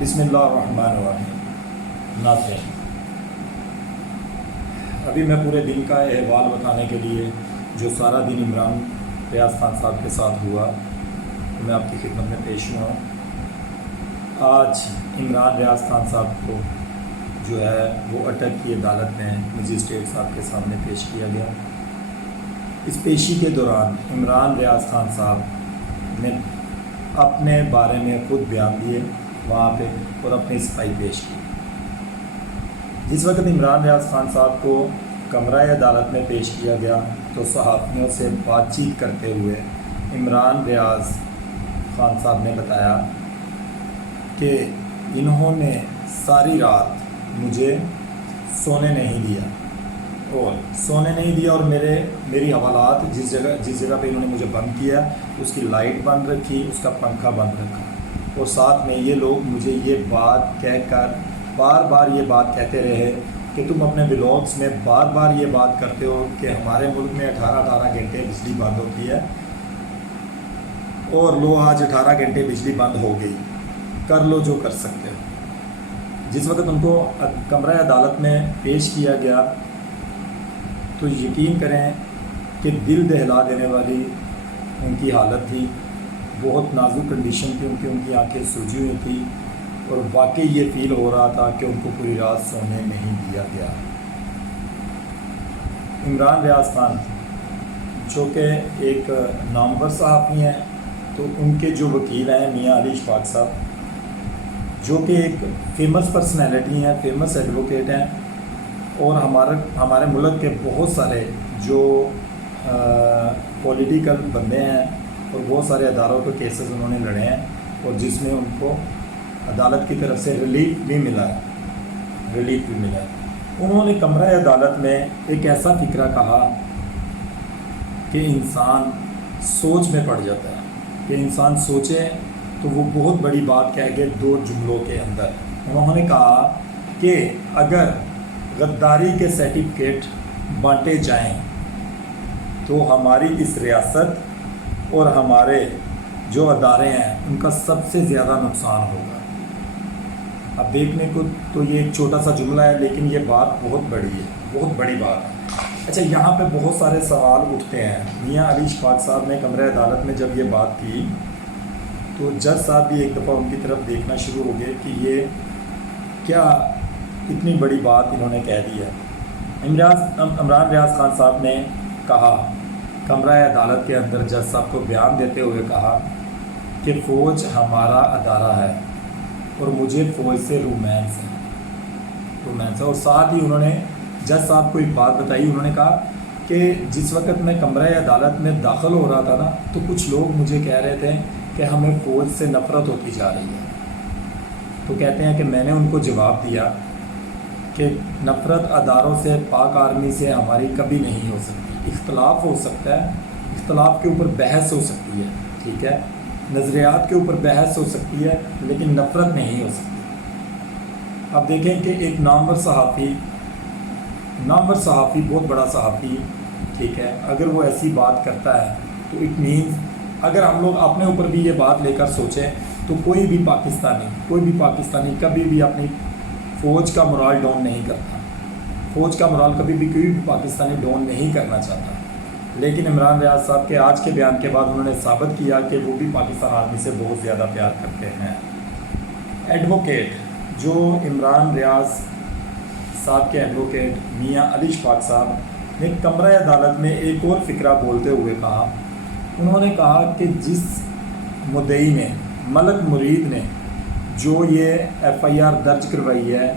بسم اللہ الرحمن الرحیم۔ ناظرین، ابھی میں پورے دن کا احوال بتانے کے لیے جو سارا دن عمران ریاض خان صاحب کے ساتھ ہوا میں آپ کی خدمت میں پیش ہوا ہوں۔ آج عمران ریاض خان صاحب کو جو ہے وہ اٹک کی عدالت میں مجسٹریٹ صاحب کے سامنے پیش کیا گیا۔ اس پیشی کے دوران عمران ریاض خان صاحب نے اپنے بارے میں خود بیان دیے وہاں پہ اور اپنی صفائی پیش کی۔ جس وقت عمران ریاض خان صاحب کو کمرہ عدالت میں پیش کیا گیا تو صحافیوں سے بات چیت کرتے ہوئے عمران ریاض خان صاحب نے بتایا کہ انہوں نے ساری رات مجھے سونے نہیں دیا اور میری حوالات جس جگہ پہ انہوں نے مجھے بند کیا اس کی لائٹ بند رکھی، اس کا پنکھا بند رکھا، اور ساتھ میں یہ لوگ مجھے یہ بات کہہ کر بار یہ بات کہتے رہے کہ تم اپنے ولاگس میں بار یہ بات کرتے ہو کہ ہمارے ملک میں 18 گھنٹے بجلی بند ہوتی ہے اور لو آج 18 گھنٹے بجلی بند ہو گئی، کر لو جو کر سکتے ہو۔ جس وقت ان کو کمرہ عدالت میں پیش کیا گیا تو یقین کریں کہ دل دہلا دینے والی ان کی حالت تھی، بہت نازک کنڈیشن تھی ان کی آنکھیں سوجی ہوئی تھی اور واقعی یہ فیل ہو رہا تھا کہ ان کو پوری رات سونے نہیں دیا گیا۔ عمران ریاض خان جو کہ ایک نامور صحافی ہیں تو ان کے جو وکیل ہیں میاں علی اشفاق صاحب جو کہ ایک فیمس پرسنالٹی ہیں، فیمس ایڈوکیٹ ہیں، اور ہمارے ملک کے بہت سارے جو پولیٹیکل بندے ہیں اور بہت سارے اداروں کے کیسز انہوں نے لڑے ہیں اور جس میں ان کو عدالت کی طرف سے ریلیف بھی ملا ہے۔ انہوں نے کمرہ عدالت میں ایک ایسا فکرہ کہا کہ انسان سوچ میں پڑ جاتا ہے، کہ انسان سوچے تو وہ بہت بڑی بات کہہ کے 2 جملوں کے اندر انہوں نے کہا کہ اگر غداری کے سرٹیفکیٹ بانٹے جائیں تو ہماری اس ریاست اور ہمارے جو ادارے ہیں ان کا سب سے زیادہ نقصان ہوگا۔ اب دیکھنے کو تو یہ ایک چھوٹا سا جملہ ہے لیکن یہ بات بہت بڑی ہے، بہت بڑی بات ہے۔ اچھا، یہاں پہ بہت سارے سوال اٹھتے ہیں۔ میاں علی اشفاق صاحب نے کمرہ عدالت میں جب یہ بات کی تو جج صاحب بھی ایک دفعہ ان کی طرف دیکھنا شروع ہو گئے کہ یہ کیا اتنی بڑی بات انہوں نے کہہ دی ہے۔ عمران ریاض خان صاحب نے کہا، کمرہ عدالت کے اندر جج صاحب کو بیان دیتے ہوئے کہا کہ فوج ہمارا ادارہ ہے اور مجھے فوج سے رومانس ہے، اور ساتھ ہی انہوں نے جج صاحب کو ایک بات بتائی۔ انہوں نے کہا کہ جس وقت میں کمرہ عدالت میں داخل ہو رہا تھا نا تو کچھ لوگ مجھے کہہ رہے تھے کہ ہمیں فوج سے نفرت ہوتی جا رہی ہے، تو کہتے ہیں کہ میں نے ان کو جواب دیا کہ نفرت اداروں سے، پاک آرمی سے ہماری کبھی نہیں ہو سکتی۔ اختلاف ہو سکتا ہے، اختلاف کے اوپر بحث ہو سکتی ہے، ٹھیک ہے، نظریات کے اوپر بحث ہو سکتی ہے لیکن نفرت نہیں ہو سکتی۔ اب دیکھیں کہ ایک نامور صحافی، بہت بڑا صحافی، ٹھیک ہے، اگر وہ ایسی بات کرتا ہے تو اٹ مینز اگر ہم لوگ اپنے اوپر بھی یہ بات لے کر سوچیں تو کوئی بھی پاکستانی کبھی بھی اپنی فوج کا مورال ڈاؤن نہیں کرتا، فوج کا مورال کبھی بھی کوئی بھی پاکستانی ڈاؤن نہیں کرنا چاہتا، لیکن عمران ریاض صاحب کے آج کے بیان کے بعد انہوں نے ثابت کیا کہ وہ بھی پاکستان آرمی سے بہت زیادہ پیار کرتے ہیں۔ ایڈوکیٹ جو عمران ریاض صاحب کے ایڈوکیٹ میاں علی اشفاق صاحب نے کمرہ عدالت میں ایک اور فکرہ بولتے ہوئے کہا، انہوں نے کہا کہ جس مدعی نے، ملک مرید نے جو یہ FIR درج کروائی ہے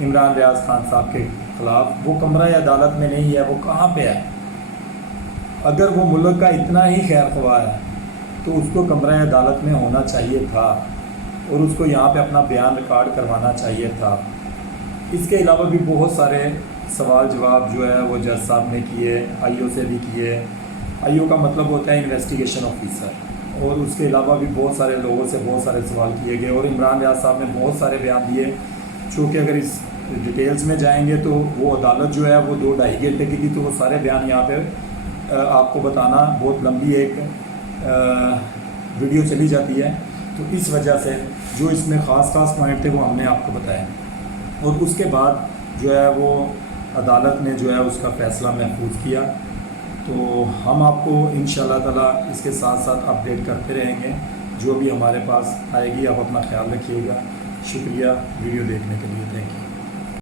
عمران ریاض خان صاحب کے خلاف، وہ کمرہ عدالت میں نہیں ہے، وہ کہاں پہ ہے؟ اگر وہ ملک کا اتنا ہی خیر خواہ ہے تو اس کو کمرہ عدالت میں ہونا چاہیے تھا اور اس کو یہاں پہ اپنا بیان ریکارڈ کروانا چاہیے تھا۔ اس کے علاوہ بھی بہت سارے سوال جواب جو ہے وہ جج صاحب نے کیے، IO سے بھی کیے۔ IO کا مطلب ہوتا ہے انویسٹیگیشن آفیسر، اور اس کے علاوہ بھی بہت سارے لوگوں سے بہت سارے سوال کیے گئے اور عمران ریاض صاحب نے بہت سارے بیان دیے۔ چونکہ اگر اس ڈیٹیلز میں جائیں گے تو وہ عدالت جو ہے وہ 2-2.5 گھنٹے کی تھی، تو وہ سارے بیان یہاں پہ آپ کو بتانا بہت لمبی ایک ویڈیو چلی جاتی ہے۔ تو اس وجہ سے جو اس میں خاص پوائنٹ تھے وہ ہم نے آپ کو بتائے، اور اس کے بعد جو ہے وہ عدالت نے جو ہے اس کا فیصلہ محفوظ کیا۔ تو ہم آپ کو انشاءاللہ تعالیٰ اس کے ساتھ ساتھ اپڈیٹ کرتے رہیں گے، جو بھی ہمارے پاس آئے گی۔ آپ اپنا خیال رکھیے گا۔ شکریہ ویڈیو دیکھنے کے لیے، تھینک یو۔